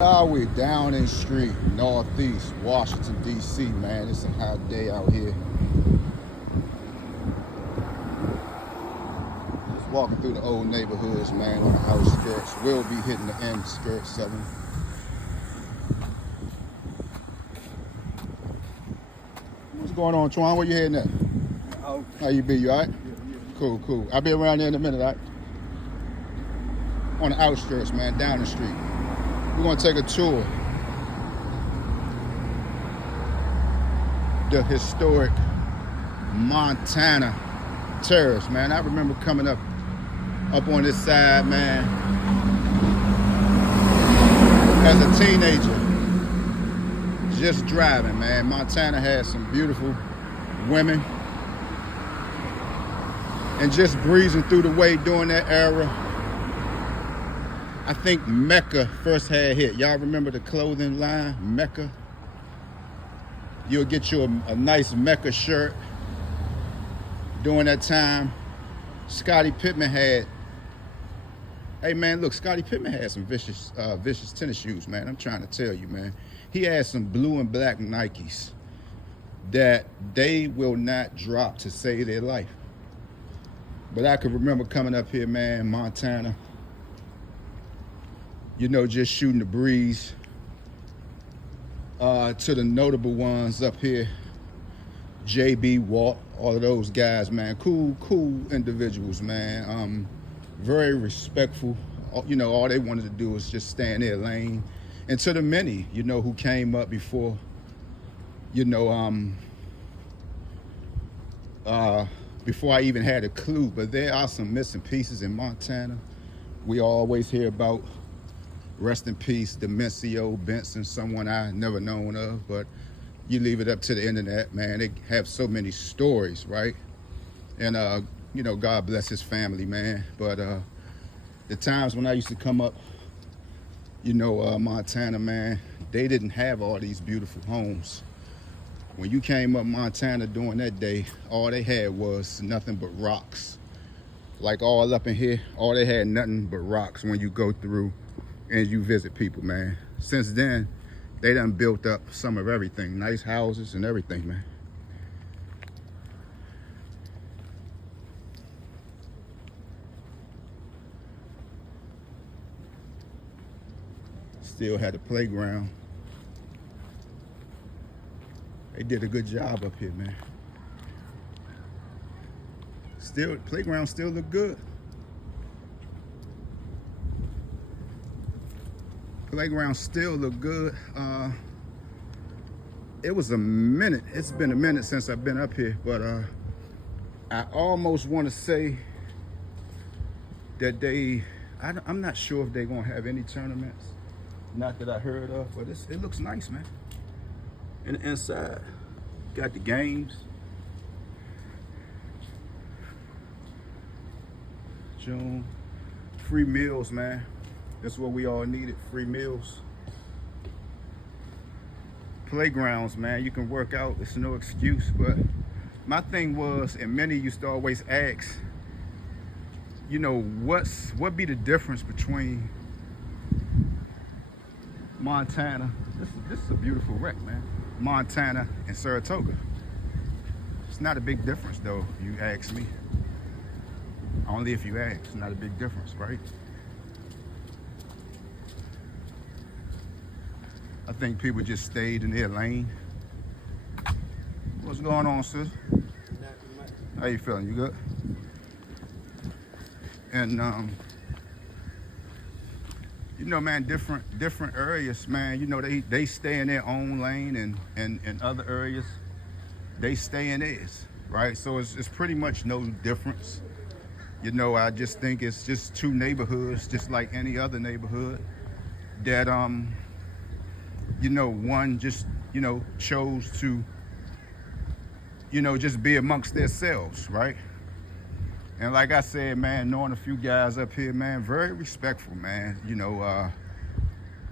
We down in street, northeast Washington, D.C., man. It's a hot day out here. Just walking through the old neighborhoods, man, on the outskirts. We'll be hitting the end skirts of them. What's going on, Twan? Where you heading at? How you be? You all right? Cool, cool. I'll be around there in a minute, all right? On the outskirts, man, down the street. We're going to take a tour. The historic Montana Terrace, man. I remember coming up on this side, man, as a teenager, just driving, man. Montana has some beautiful women, and just breezing through the way during that era. I think Mecca first had hit. Y'all remember the clothing line, Mecca? You'll get you a nice Mecca shirt. During that time, Scottie Pippen had, hey man, look, Scottie Pippen had some vicious tennis shoes, man. I'm trying to tell you, man. He had some blue and black Nikes that they will not drop to save their life. But I can remember coming up here, man, Montana, you know, just shooting the breeze. To the notable ones up here, JB, Walt, all of those guys, man, cool individuals, man. Very respectful. You know, all they wanted to do was just stay in their lane. And to the many, you know, who came up before, you know, before I even had a clue. But there are some missing pieces in Montana. We always hear about, rest in peace, Demencio Benson, someone I never known of, but you leave it up to the internet, man. They have so many stories, right? And, you know, God bless his family, man. But the times when I used to come up, you know, Montana, man, they didn't have all these beautiful homes. When you came up Montana during that day, all they had was nothing but rocks. Like all up in here, all they had nothing but rocks when you go through and you visit people, man. Since then, they done built up some of everything, nice houses and everything, man. Still had a playground. They did a good job up here, man. Still, playground still look good. Playground still look good. It was a minute. It's been a minute since I've been up here, but I almost want to say that I'm not sure if they're gonna have any tournaments. Not that I heard of, but it looks nice, man. And the inside, got the games. June, free meals, man. That's what we all needed, free meals. Playgrounds, man, you can work out, it's no excuse. But my thing was, and many used to always ask, you know, what be the difference between Montana, this is a beautiful wreck, man, Montana and Saratoga. It's not a big difference though, if you ask me. Only if you ask, it's not a big difference, right? I think people just stayed in their lane. What's going on, sis? How you feeling? You good? And you know, man, different areas, man. You know, they stay in their own lane, and other areas they stay in theirs, right? So it's pretty much no difference. You know, I just think it's just two neighborhoods, just like any other neighborhood, that you know, one just, you know, chose to, you know, just be amongst themselves, right? And like I said, man, knowing a few guys up here, man, very respectful, man. You know,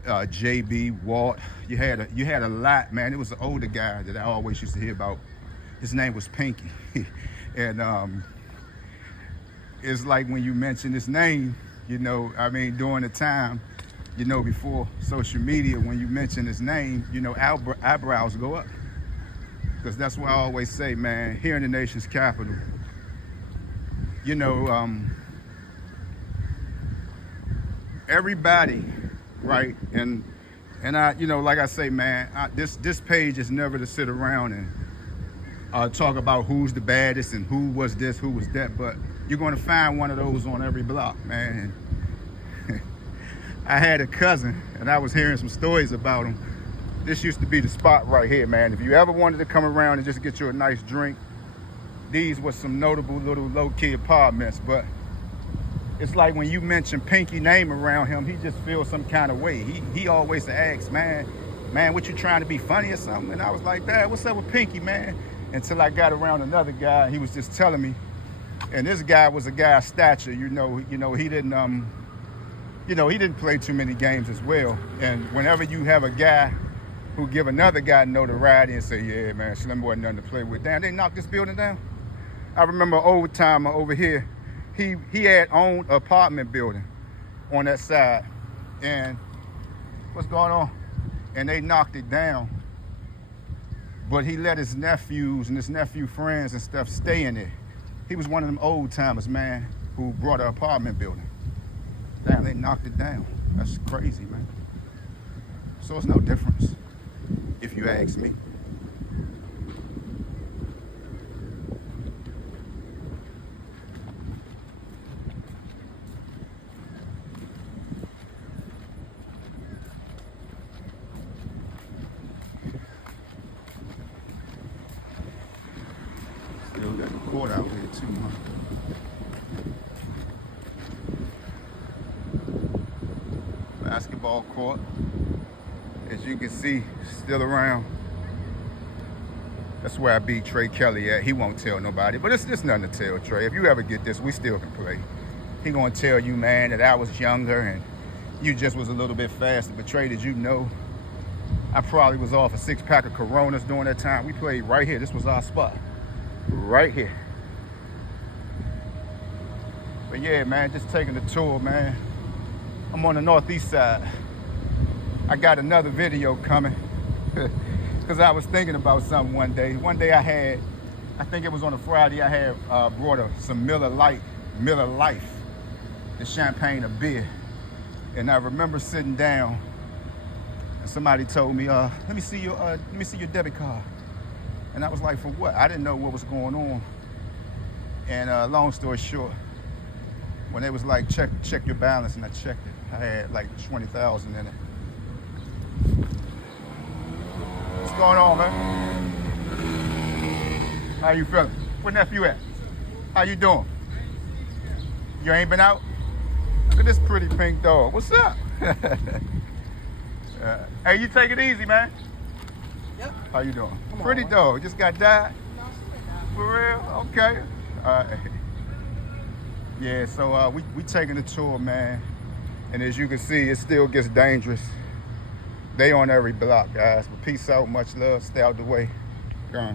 JB, Walt, you had a lot, man. It was an older guy that I always used to hear about. His name was Pinky. And it's like when you mention his name, you know, I mean, during the time, You know, before social media, when you mention his name, you know, eyebrows go up. Because that's what I always say, man, here in the nation's capital, you know, everybody, right? And I, you know, like I say, man, this page is never to sit around and talk about who's the baddest and who was this, who was that, but you're going to find one of those on every block, man. And I had a cousin, and I was hearing some stories about him. This used to be the spot right here, man. If you ever wanted to come around and just get you a nice drink, these were some notable little low-key apartments, but it's like when you mention Pinky name around him, he just feels some kind of way. He always asks, man, what you trying to be funny or something? And I was like, Dad, what's up with Pinky, man? Until I got around another guy, he was just telling me, and this guy was a guy of stature, he didn't, he didn't play too many games as well. And whenever you have a guy who give another guy notoriety and say, yeah, man, Slim wasn't nothing to play with. Damn, they knocked this building down. I remember old timer over here, he had owned an apartment building on that side. And what's going on? And they knocked it down. But he let his nephews and his nephew friends and stuff stay in it. He was one of them old timers, man, who brought an apartment building. Damn, they knocked it down. That's crazy, man. So it's no difference, if you ask me. Still got the court out here too, huh? Basketball court, as you can see, still around. That's where I beat Trey Kelly at. He won't tell nobody, but it's nothing to tell Trey. If you ever get this, we still can play. He gonna tell you, man, that I was younger and you just was a little bit faster. But Trey, did you know I probably was off a 6-pack of Coronas during that time? We played right here. This was our spot, right here. But yeah, man, just taking the tour, man. I'm on the northeast side. I got another video coming because I was thinking about something one day. One day I think it was on a Friday, I had brought some Miller Life, the champagne, a beer. And I remember sitting down and somebody told me, let me see your debit card. And I was like, for what? I didn't know what was going on. And long story short, when they was like, check your balance, and I checked it, I had like 20,000 in it. What's going on, man? How you feeling? Where nephew at? How you doing? You ain't been out? Look at this pretty pink dog. What's up? Hey, you take it easy, man. Yep. How you doing? Come on, Pretty man. dog. Just got died? No, For real? Okay. All right. Yeah, so we taking a tour, man. And as you can see, it still gets dangerous. They on every block, guys. But peace out, much love, stay out the way. Gone.